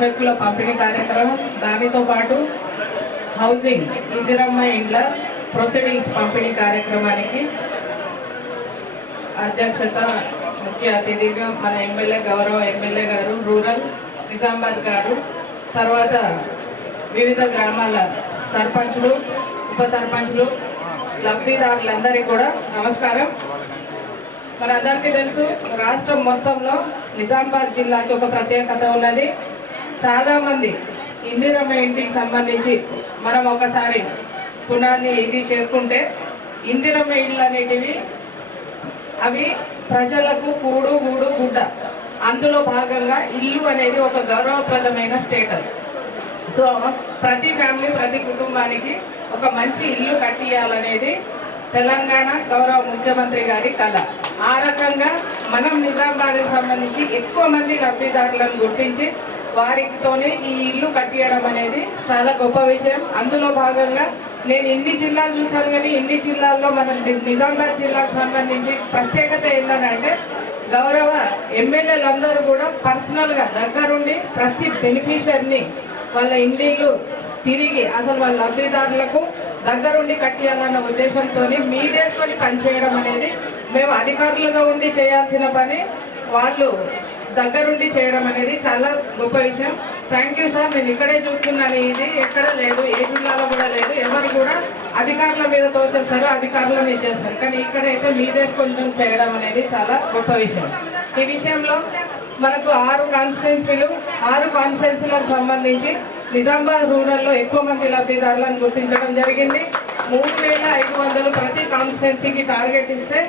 చెక్కుల పంపిణీ కార్యక్రమం, దానితో పాటు హౌసింగ్ ఇందిరమ్మ ఇండ్ల ప్రొసీడింగ్స్ పంపిణీ కార్యక్రమానికి అధ్యక్షత ముఖ్య అతిథిగా మన ఎమ్మెల్యే గౌరవ ఎమ్మెల్యే గారు రూరల్ నిజామాబాద్ గారు, తర్వాత వివిధ గ్రామాల సర్పంచులు, ఉప సర్పంచులు, లబ్ధిదారులందరికీ కూడా నమస్కారం. మనందరికీ తెలుసు, రాష్ట్రం మొత్తంలో నిజామాబాద్ జిల్లాకి ఒక ప్రత్యేకత ఉన్నది. చాలామంది ఇందిరమ్మ ఇంటికి సంబంధించి మనం ఒకసారి పునాన్ని ఇది చేసుకుంటే, ఇందిరమ్మ ఇళ్ళు అనేటివి అవి ప్రజలకు కూడు గూడు గుడ్డ. అందులో భాగంగా ఇల్లు అనేది ఒక గౌరవప్రదమైన స్టేటస్. సో ప్రతి ఫ్యామిలీ, ప్రతి కుటుంబానికి ఒక మంచి ఇల్లు కట్టియాలనేది తెలంగాణ గౌరవ ముఖ్యమంత్రి గారి కళ. ఆ రకంగా మనం నిజామాబాద్కి సంబంధించి ఎక్కువ మంది లబ్ధిదారులను గుర్తించి వారితోనే ఈ ఇల్లు కట్టియడం అనేది చాలా గొప్ప విషయం. అందులో భాగంగా నేను ఇన్ని జిల్లాలు చూశాను, కానీ ఇన్ని జిల్లాల్లో మన నిజామాబాద్ జిల్లాకు సంబంధించి ప్రత్యేకత ఏంటంటే గౌరవ ఎమ్మెల్యేలందరూ కూడా పర్సనల్గా దగ్గరుండి ప్రతి బెనిఫిషియర్ని వాళ్ళ ఇండ్లు తిరిగి అసలు వాళ్ళ లబ్ధిదారులకు దగ్గరుండి కట్టియాలన్న ఉద్దేశంతో మీదేసుకొని పనిచేయడం అనేది, మేము అధికారులుగా ఉండి చేయాల్సిన పని వాళ్ళు దగ్గరుండి చేయడం అనేది చాలా గొప్ప విషయం. Thank you sir. నేను ఇక్కడే చూస్తున్నాను, ఇది ఎక్కడ లేదు, ఏ జిల్లాలో కూడా లేదు. ఎవరు కూడా అధికారుల మీద తోసేస్తారు, అధికారులను ఇచ్చేస్తారు, కానీ ఇక్కడైతే మీదేసి కొంచెం చేయడం అనేది చాలా గొప్ప విషయం. ఈ విషయంలో మనకు 6 కాన్స్టిట్యున్సీలకు సంబంధించి నిజామాబాద్ రూరల్లో ఎక్కువ మంది లబ్ధిదారులను గుర్తించడం జరిగింది. 3500 ప్రతి కాన్స్టిట్యున్సీకి టార్గెట్ ఇస్తే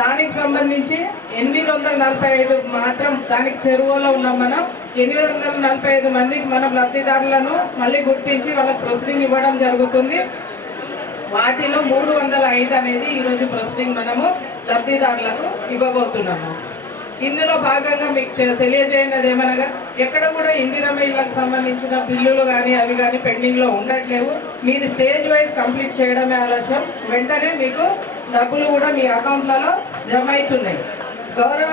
దానికి సంబంధించి 845 మాత్రం దానికి చెరువులో ఉన్నాం. మనం 845 మందికి మనం లబ్ధిదారులను మళ్ళీ గుర్తించి వాళ్ళకి ప్రొసీడింగ్ ఇవ్వడం జరుగుతుంది. వాటిలో 305 అనేది ఈరోజు ప్రొసీడింగ్ మనము లబ్ధిదారులకు ఇవ్వబోతున్నాము. ఇందులో భాగంగా మీకు తెలియజేయనది ఏమనగా, ఎక్కడ కూడా ఇందిరమ్మ ఇళ్ళకు సంబంధించిన బిల్లులు కానీ అవి కానీ పెండింగ్లో ఉండట్లేవు. మీరు స్టేజ్ వైజ్ కంప్లీట్ చేయడమే ఆలస్యం, వెంటనే మీకు డబ్బులు కూడా మీ అకౌంట్లలో జమ అవుతున్నాయి. గౌరవ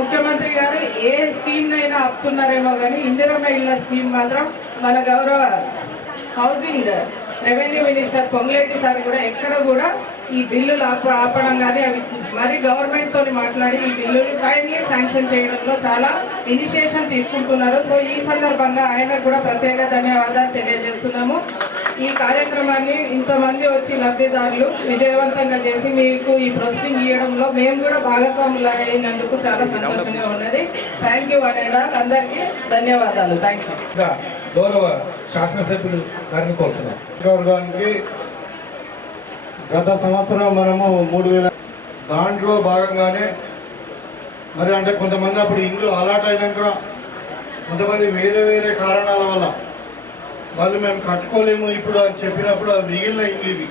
ముఖ్యమంత్రి గారు ఏ స్కీమ్నైనా ఆపుతున్నారేమో కానీ ఇందిరమ్మ ఇళ్ళ స్కీమ్ మాత్రం మన గౌరవ housing revenue minister Ponguleti sir కూడా ఎక్కడ కూడా ఈ బిల్లులు ఆపడం కానీ అవి మరి గవర్నమెంట్తో మాట్లాడి ఈ బిల్లులు టైమ్లీ శాంక్షన్ చేయడంలో చాలా ఇనిషియేషన్ తీసుకుంటున్నారు. సో ఈ సందర్భంగా ఆయనకు కూడా ప్రత్యేక ధన్యవాదాలు తెలియజేస్తున్నాము. ఈ కార్యక్రమాన్ని ఇంతమంది వచ్చి లబ్ధిదారులు విజయవంతంగా చేసి మీకు ఈ ప్రొసీడింగ్ ఇవ్వడంలో మేము కూడా భాగస్వాములు అయినందుకు చాలా సంతోషంగా ఉన్నది. థ్యాంక్ యూ అండ్ అందరికీ ధన్యవాదాలు. Thank you. గౌరవ శాసనసభ్యులు గారిని కోరుతున్నాం. వర్గానికి గత సంవత్సరం మనము 3000 దాంట్లో భాగంగానే మరి అంటే కొంతమంది అప్పుడు ఇల్లు అలాట్ అయినాక కొంతమంది వేరే వేరే కారణాల వల్ల వాళ్ళు మేము కట్టుకోలేము ఇప్పుడు అని చెప్పినప్పుడు అది మిగిలిన ఇల్లు ఇవి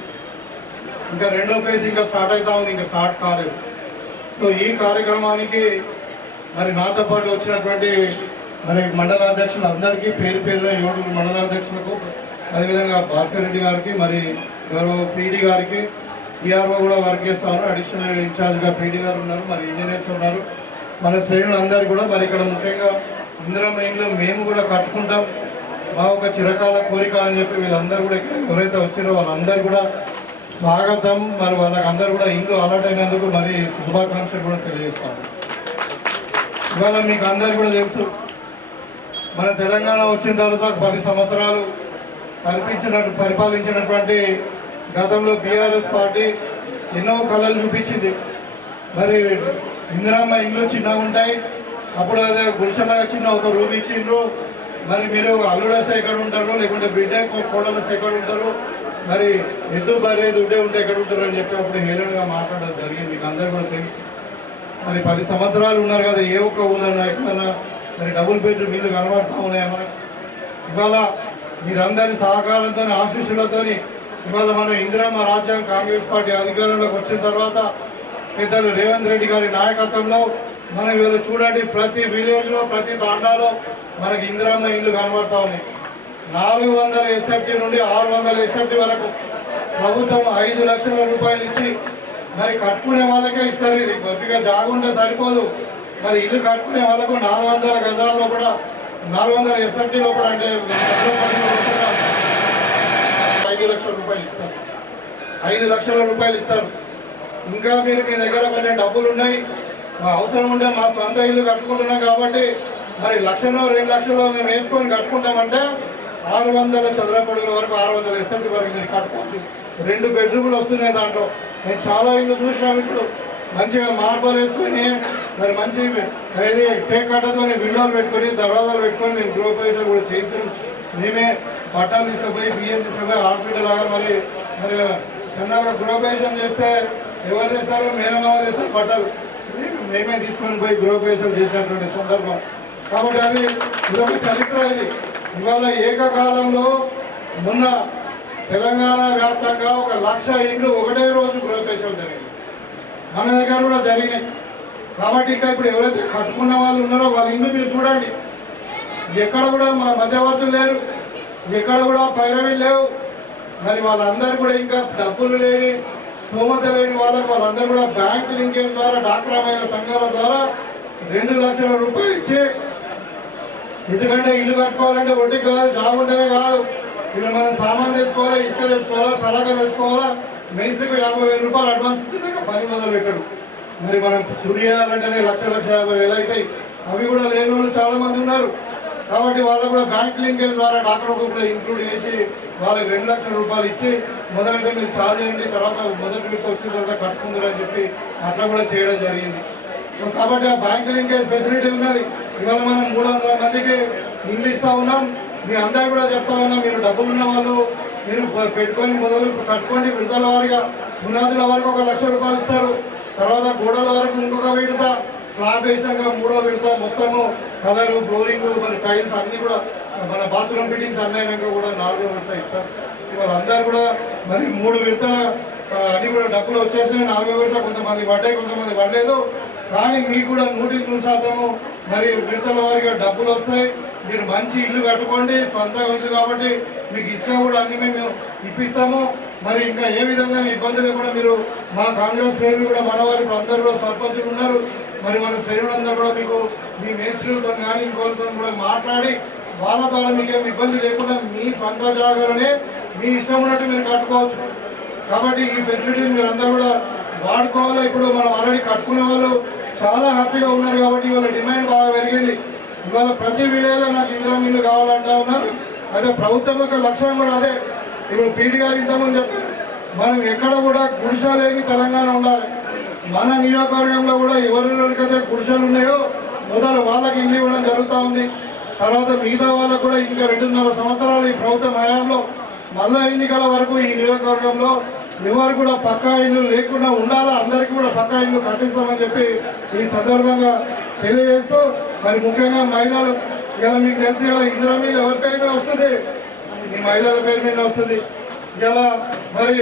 ఇంకా రెండో ఫేజ్ ఇంకా స్టార్ట్ అవుతా ఉంది, ఇంకా స్టార్ట్ కాలేదు. సో ఈ కార్యక్రమానికి మరి నాతో పాటు వచ్చినటువంటి మరి మండలాధ్యక్షులు అందరికీ పేరు పేరున 7 మండలాధ్యక్షులకు, అదేవిధంగా భాస్కర్ రెడ్డి గారికి, మరి గౌరవ పీడీ గారికి, ఈఆర్ఓ కూడా వర్క్ చేస్తూ ఉన్నారు, అడిషనల్ ఇన్ఛార్జ్గా పీడీ గారు ఉన్నారు, మరి ఇంజనీర్స్ ఉన్నారు, మన శ్రేణులందరూ కూడా మరి ఇక్కడ ముఖ్యంగా ఇందిరమ్మ ఇండ్లు మేము కూడా కట్టుకుంటాం, మా ఒక చిరకాల కోరిక అని చెప్పి వీళ్ళందరూ కూడా ఇక్కడ ఎవరైతే వచ్చారో వాళ్ళందరూ కూడా స్వాగతం. మరి వాళ్ళకి అందరూ కూడా ఇల్లు అలాట్ అయినందుకు మరి శుభాకాంక్షలు కూడా తెలియజేస్తాము. ఇవాళ మీకు అందరు కూడా తెలుసు, మన తెలంగాణ వచ్చిన తర్వాత 10 సంవత్సరాలు పరిపాలించినటువంటి గతంలో టీఆర్ఎస్ పార్టీ ఎన్నో కళలు చూపించింది. మరి ఇందిరమ్మ ఇల్లు చిన్నగా ఉంటాయి, అప్పుడు అదే గుడిసెలాగా చిన్న ఒక రూమ్ ఇచ్చిండ్రు, మరి మీరు అల్లుడేసి ఎక్కడ ఉంటారు, లేకుంటే బిడ్డ కోడలసి ఎక్కడ ఉంటారు, మరి ఎద్దు బర్రె దుడ్డే ఉంటే ఎక్కడ ఉంటారు అని చెప్పి అప్పుడు హేళనగా మాట్లాడడం జరిగింది. మీకు అందరూ కూడా తెలుసు. మరి 10 సంవత్సరాలు ఉన్నారు కదా, ఏ ఒక్క ఊళ్ళన్నా ఎక్కడన్నా మరి డబుల్ బెడ్రూమ్ ఇల్లు కనబడతా ఉన్నాయా మనకు? ఇవాళ మీరందరి సహకారంతో ఆశీస్సులతో ఇవాళ మనం ఇందిరమ్మ రాజ్యం కాంగ్రెస్ పార్టీ అధికారంలోకి వచ్చిన తర్వాత పెద్దలు రేవంత్ రెడ్డి గారి నాయకత్వంలో మనం ఇవాళ చూడండి, ప్రతి విలేజ్లో ప్రతి తాండాలో మనకి ఇందిరమ్మ ఇల్లు కనబడతా ఉన్నాయి. 400 SFT నుండి 600 SFT వరకు ప్రభుత్వం 5 లక్షల రూపాయలు ఇచ్చి మరి కట్టుకునే వాళ్ళకే ఇస్తారు. ఇది కొద్దిగా జాగుంటే సరిపోదు, మరి ఇల్లు కట్టుకునే వాళ్ళకు 400 గజాల్లో కూడా 400 SRT లోపల అంటే 5 లక్షల రూపాయలు ఇస్తారు. 5 లక్షల రూపాయలు ఇస్తారు. ఇంకా మీరు మీ దగ్గర కొంచెం డబ్బులు ఉన్నాయి, మా అవసరం ఉంటే మా సొంత ఇల్లు కట్టుకుంటున్నాం కాబట్టి మరి 1,00,000 2 లక్షలు మేము వేసుకొని కట్టుకుంటామంటే 600 చదరపు అడుగుల వరకు 600 SRT వరకు మీరు కట్టుకోవచ్చు. 2 బెడ్రూమ్లు వస్తున్నాయి దాంట్లో. నేను చాలా ఇల్లు చూసాము. ఇప్పుడు మంచిగా మార్బల్ వేసుకొని మరి మంచి ఏది టేక్ కట్టతో విండోలు పెట్టుకొని దర్వాజాలు పెట్టుకొని మేము గృహప్రవేశం కూడా చేసాం. మేమే పట్టాలు తీసుకుపోయి బియ్యం తీసుకుపోయి హాస్పిటల్ లాగా మరి మరి చిన్నగా గృహప్రవేశం చేస్తే ఎవరు చేస్తారు? మేనమామ చేస్తారు పట్టాలు. మేమే తీసుకొని పోయి గృహప్రవేశం చేసినటువంటి సందర్భం. కాబట్టి అది ఇదొక చరిత్ర. ఇది ఇవాళ ఏకకాలంలో మొన్న తెలంగాణ వ్యాప్తంగా 1,00,000 ఇండ్లు ఒకటే రోజు గృహప్రవేశాలు జరిగింది. మన దగ్గర కూడా జరిగినాయి. కాబట్టి ఇంకా ఇప్పుడు ఎవరైతే కట్టుకున్న వాళ్ళు ఉన్నారో వాళ్ళ ఇండ్లు మీరు చూడండి. ఎక్కడ కూడా మా మధ్యవర్తులు లేరు, ఎక్కడ కూడా పైరవీలు లేవు. మరి వాళ్ళందరూ కూడా ఇంకా డబ్బులు లేని స్తోమత లేని వాళ్ళందరూ కూడా బ్యాంకు లింకేజ్ ద్వారా డాక్రా మహిళా సంఘాల ద్వారా 2 లక్షల రూపాయలు ఇచ్చి, ఎందుకంటే ఇల్లు కట్టుకోవాలంటే వడ్డీ కాదు, జాబ్ ఉంటేనే కాదు. ఇప్పుడు మనం సామాన్ తెచ్చుకోవాలా, ఇసుక తెచ్చుకోవాలా, సలహా తెచ్చుకోవాలా, మేస్త్రికి 50,000 రూపాయలు అడ్వాన్స్ ఇచ్చిందాక పని మొదలు పెట్టాడు. మరి మనం చురి చేయాలంటేనే 1,50,000 అవుతాయి. అవి కూడా లేని వాళ్ళు చాలా మంది ఉన్నారు. కాబట్టి వాళ్ళకు కూడా బ్యాంక్ లింకేజ్ ద్వారా డాక్టర్ గ్రూప్లో ఇంక్లూడ్ చేసి వాళ్ళకి 2 లక్షల రూపాయలు ఇచ్చి మొదలైతే మీరు చార్జ్ చేయండి, తర్వాత మొదటి విడత వచ్చిన తర్వాత కట్టుకుందరు అని చెప్పి అట్లా కూడా చేయడం జరిగింది. సో కాబట్టి ఆ బ్యాంక్ లింకేజ్ ఫెసిలిటీ ఉన్నది. ఇవాళ మనం 300 మందికి ఇండ్లు ఇస్తా ఉన్నాం. మీ అందరు కూడా చెప్తా ఉన్నాం, మీరు డబ్బులు ఉన్న వాళ్ళు మీరు పెట్టుకొని మొదలు కట్టుకోండి. విడతల వారిగా పునాదుల వరకు 1,00,000 రూపాయలు ఇస్తారు. తర్వాత గోడల వరకు ఇంకొక విడత, స్లాబ్ వేసాక 3వ విడత, మొత్తము కలరు, ఫ్లోరింగ్, మరి టైల్స్ అన్నీ కూడా మన బాత్రూమ్ ఫిట్టింగ్స్ అన్నీ అయినాక కూడా 4వ విడత ఇస్తారు. వాళ్ళందరూ కూడా మరి 3 విడతల అన్ని కూడా డబ్బులు వచ్చేసినాయి. 4వ విడత కొంతమంది పడ్డాయి, కొంతమంది పడలేదు. కానీ మీకు కూడా 100% మరి విడతల వారిగా డబ్బులు వస్తాయి. మీరు మంచి ఇల్లు కట్టుకోండి, సొంత ఇల్లు కాబట్టి మీకు ఇసుక కూడా అన్ని మేము ఇప్పిస్తాము. మరి ఇంకా ఏ విధంగా ఇబ్బంది లేకుండా మీరు మా కాంగ్రెస్ శ్రేణులు కూడా మన వారి అందరూ కూడా సర్పంచులు ఉన్నారు. మరి మన శ్రేణులందరూ కూడా మీకు మీ మేస్త్రులతో కానీ ఇంకోళ్ళతో కూడా మాట్లాడి వాళ్ళ ద్వారా మీకేం ఇబ్బంది లేకుండా మీ సొంత జాగాలోనే మీ ఇష్టం ఉన్నట్టు మీరు కట్టుకోవచ్చు. కాబట్టి ఈ ఫెసిలిటీని మీరు అందరూ కూడా వాడుకోవాలి. ఇప్పుడు మనం ఆల్రెడీ కట్టుకునే వాళ్ళు చాలా హ్యాపీగా ఉన్నారు కాబట్టి ఇవాళ డిమాండ్ బాగా పెరిగింది. ఇవాళ ప్రతి విలేజ్లో నాకు ఇందిరా ఇల్లు కావాలంటా ఉన్నారు. అదే ప్రభుత్వం యొక్క లక్ష్యం కూడా అదే. ఇప్పుడు పీడి గారు ఇంతకుముందు చెప్పారు, మనం ఎక్కడ కూడా గుడిసె లేని తెలంగాణ ఉండాలి. మన నియోజకవర్గంలో కూడా ఎవరికైతే గుడిసెలు ఉన్నాయో మొదలు వాళ్ళకి ఇల్లు ఇవ్వడం జరుగుతూ ఉంది. తర్వాత మిగతా వాళ్ళకు కూడా ఇంకా 2.5 సంవత్సరాలు ఈ ప్రభుత్వం హయాంలో మళ్ళా ఎన్నికల వరకు ఈ నియోజకవర్గంలో ఎవరు కూడా పక్కా ఇల్లు లేకుండా ఉండాలా, అందరికీ కూడా పక్కా ఇల్లు కట్టిస్తామని చెప్పి ఈ సందర్భంగా తెలియజేస్తూ, మరి ముఖ్యంగా మహిళలు ఇలా మీకు తెలిసి ఇలా ఇందిరా మిల్లు ఎవరి పేరు మీద వస్తుంది? మీ మహిళల పేరు మీద వస్తుంది. ఇలా మరి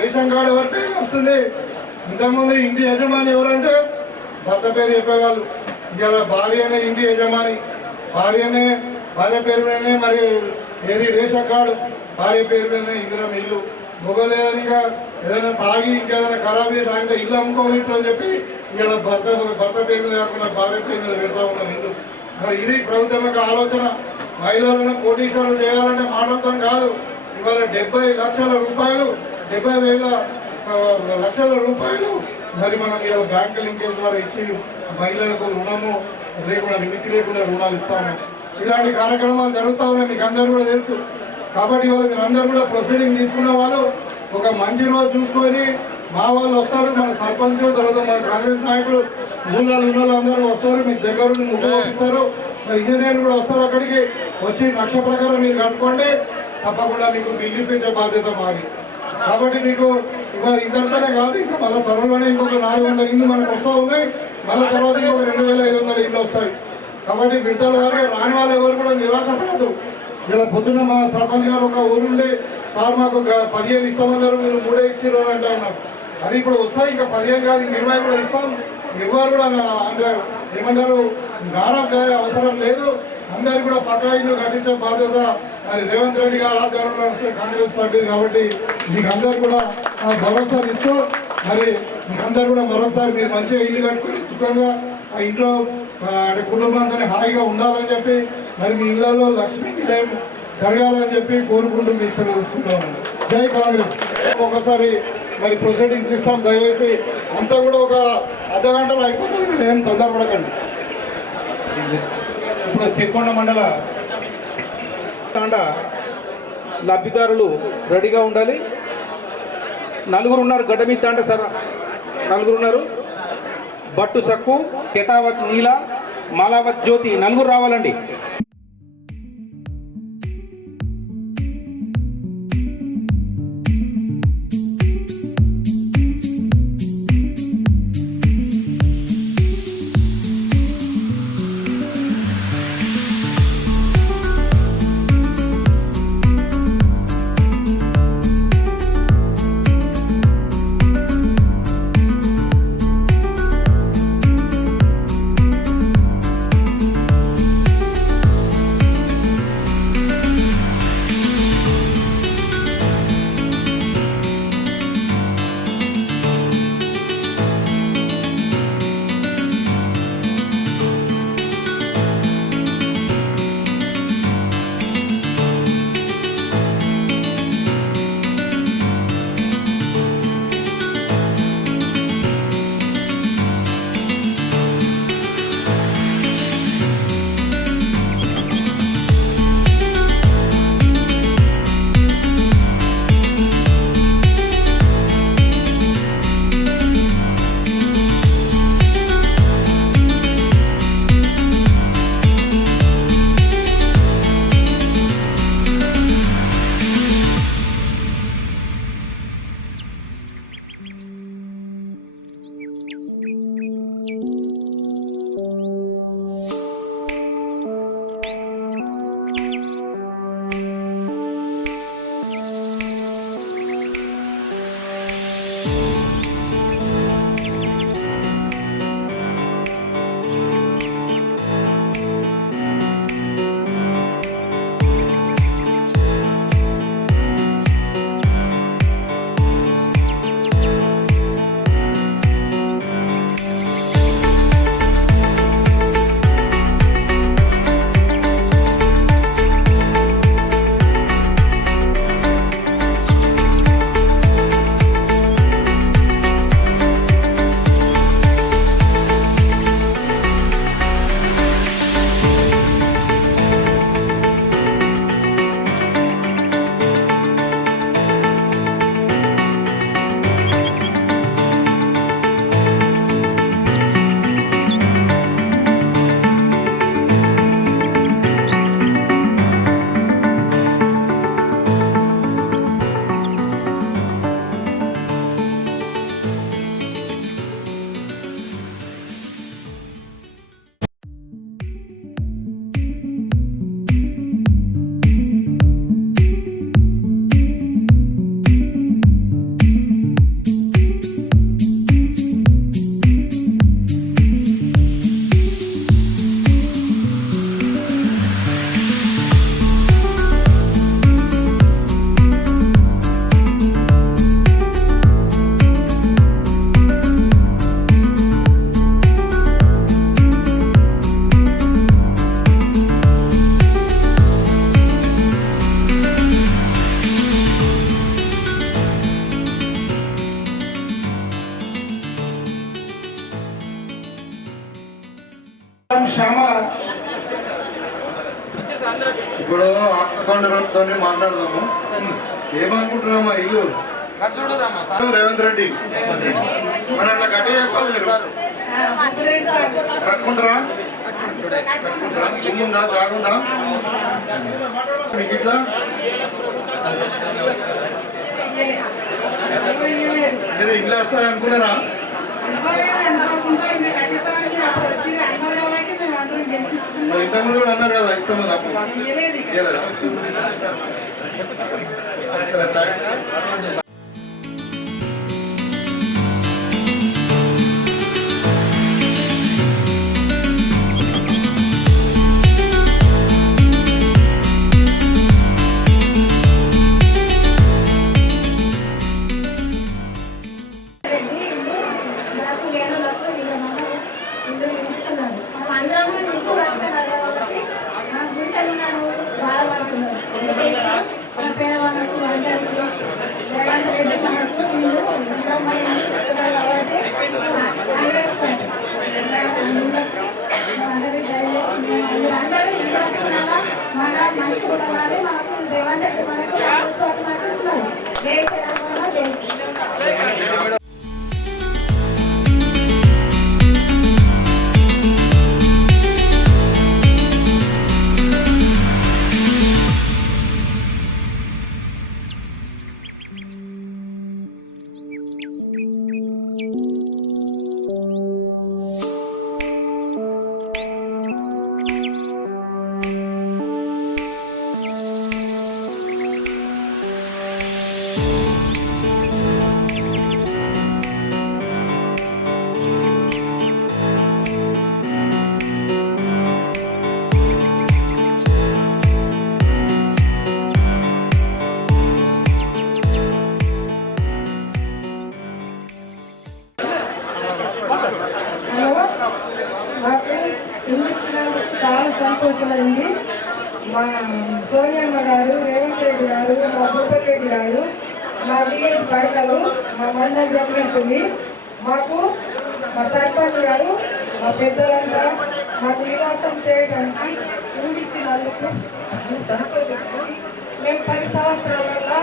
రేషన్ కార్డు ఎవరి పేరు మీద వస్తుంది? ఇంతకుముందు ఇంటి యజమాని ఎవరంటే భర్త పేరు చెప్పేవాళ్ళు. ఇలా భార్యనే ఇంటి యజమాని, భార్య పేరు మీదనే మరి ఏది రేషన్ కార్డు, భార్య పేరు మీదనే ఇందిరా ఇల్లు. మొగలేనిగా ఏదైనా తాగి ఇంకేదైనా ఖరాబ్ చేసి ఆయన ఇల్లు అమ్ముకోవచ్చు అని చెప్పి ఇలా భర్త పేరు మీద కాకుండా భార్య పేరు మీద పెడతా ఉన్నారు ఇల్లు. మరి ఇది ప్రభుత్వం యొక్క ఆలోచన. మహిళలను కోటీశ్వరులు చేయాలంటే మాటలతో కాదు. ఇవాళ 70 లక్షల రూపాయలు, 70,000 లక్షల రూపాయలు మరి మనం ఇలా బ్యాంకు లింకేజ్ ద్వారా ఇచ్చి మహిళలకు రుణము లేకుండా మితి లేకుండా రుణాలు ఇస్తాము. ఇలాంటి కార్యక్రమాలు జరుగుతూ ఉన్నాయి, మీకు అందరూ కూడా తెలుసు. కాబట్టి ఇవాళ మీరు అందరూ కూడా ప్రొసీడింగ్ తీసుకున్న వాళ్ళు ఒక మంచి రోజు చూసుకొని మా వాళ్ళు వస్తారు, మన సర్పంచ్ తర్వాత మన కాంగ్రెస్ నాయకులు ఊళ్ళలో ఉన్న అందరూ వస్తారు, మీకు దగ్గర ముగ్గు పంపిస్తారు. మరి ఇంజనీర్లు కూడా వస్తారు. అక్కడికి వచ్చి నక్ష ప్రకారం మీరు కట్టుకోండి, తప్పకుండా మీకు బిల్లు ఇప్పించే బాధ్యత మాది. కాబట్టి మీకు ఇవాళ ఇంతనే కాదు, ఇంకా మళ్ళీ త్వరలోనే ఇంకొక 400 ఇల్లు మనకు వస్తూ ఉన్నాయి. మళ్ళీ తర్వాత ఇంకొక 2,500 ఇల్లు వస్తాయి. కాబట్టి విడతల వారిగా రాని వాళ్ళు ఎవరు కూడా నిరాశపడదు. ఇలా పొద్దున్న మా సర్పంచ్ గారు ఒక ఊరుండి సార్ మాకు 15 ఇస్తామన్నారు, మీరు 3 ఇచ్చిర్రు అని అంటా ఉన్నారు. అది ఇప్పుడు వస్తాయి, ఇంకా 15 కాదు, ఇంక 20 కూడా ఇస్తాం. ఎవరు కూడా అంటే ఏమంటారు నారాజు అవసరం లేదు. అందరు కూడా పక్కా ఇల్లు కట్టించే బాధ్యత మరి రేవంత్ రెడ్డి గారు ఆధ్వర్యంలో వస్తే కాంగ్రెస్ పార్టీ. కాబట్టి మీకు అందరు కూడా భరోసా ఇస్తూ మరి మీకందరూ కూడా మరొకసారి మీరు మంచిగా ఇల్లు కట్టుకుని సుఖంగా ఆ ఇంట్లో అంటే కుటుంబంతో హాయిగా ఉండాలని చెప్పి మరి మీ ఇళ్లలో లక్ష్మీ నిలయం జరగాలని చెప్పి కోరుకుంటూ మీకు సెలవు తీసుకుంటామండి. జై కాంగ్రెస్. ఒకసారి మరి ప్రొసీడింగ్స్ ఇస్తాం, దయచేసి అంతా కూడా ఒక అర్ధగంటలో అయిపోతుంది, మీరు ఏం తొందరపడకండి. ఇప్పుడు సిరికొండ మండల లబ్ధిదారులు రెడీగా ఉండాలి. నలుగురు ఉన్నారు గడ్డ మీద అంటే సార్, నలుగురు ఉన్నారు. బట్టు సక్కు, కెతావత్ నీల, మాలావత్ జ్యోతి, నలుగురు రావాలండి. ఇప్పుడు అకౌంట్తో మాట్లాడదాము. ఏమనుకుంటున్నామా ఇల్లు రేవంత్ రెడ్డి మరి అట్లా గట్టి చెప్పాలి. మీరు కట్టుకుంటారా? ఇల్లుందా, జాగుందా మీకు? ఇట్లా మీరు ఇల్లు వస్తారని అనుకున్నారా? ఇంతకుముందు కూడా అన్నారు కదా ఇస్తామని. అప్పుడు మంచిగా ఉండాలని మనకు రేవంత్ రెడ్డి మనకు కాంగ్రెస్ పార్టీ మనకు ఇస్తున్నారు. జై తెలంగాణ, జై శ్రీరామ్. హలో, మాకు ఇల్లు ఇచ్చినందుకు చాలా సంతోషమైంది. మా సోనియమ్మ గారు, రేవంత్ రెడ్డి గారు, మా భూపతి రెడ్డి గారు, మా విలేజ్ పడకలు, మా మండలి చెప్పినట్టుంది. మాకు మా సర్పంచ్ గారు, మా పెద్దలంతా మాకు నివాసం చేయడానికి ఇల్లు ఇచ్చినందుకు చాలా సంతోషమైంది. మేము 10 సంవత్సరాలలో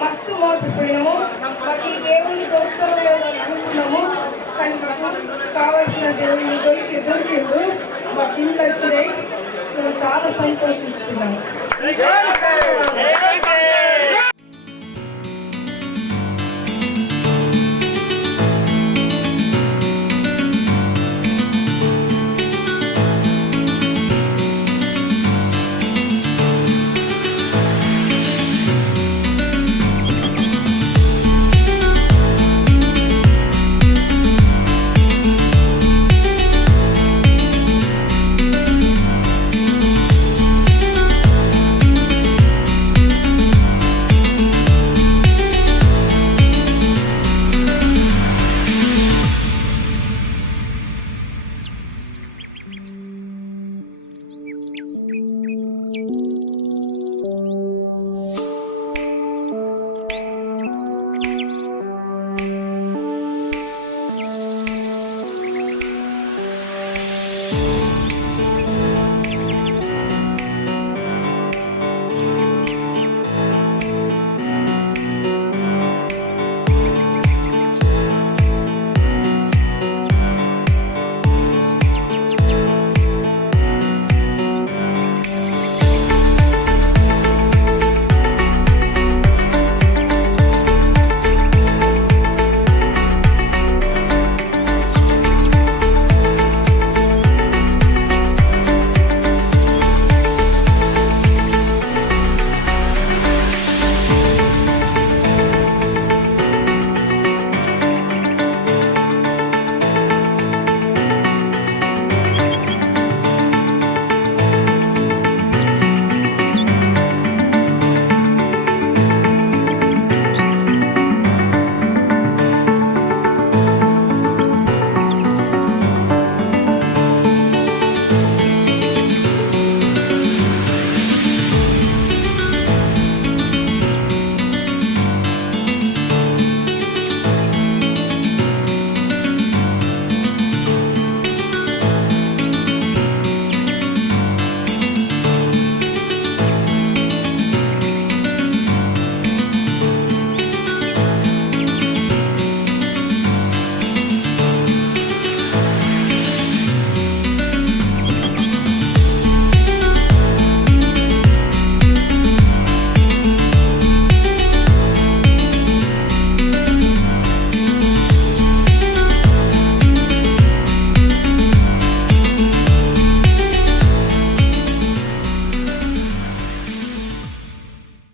మస్తు మోసపోయినాము. మాకు ఈ దేవుళ్ళు దొరుకుతారో లేదని అనుకున్నాము, కానీ మాకు కావాల్సిన దేవుళ్ళు దొరికిండు. మాకు ఇల్లు వచ్చినాయి. మేము చాలా సంతోషిస్తున్నాము.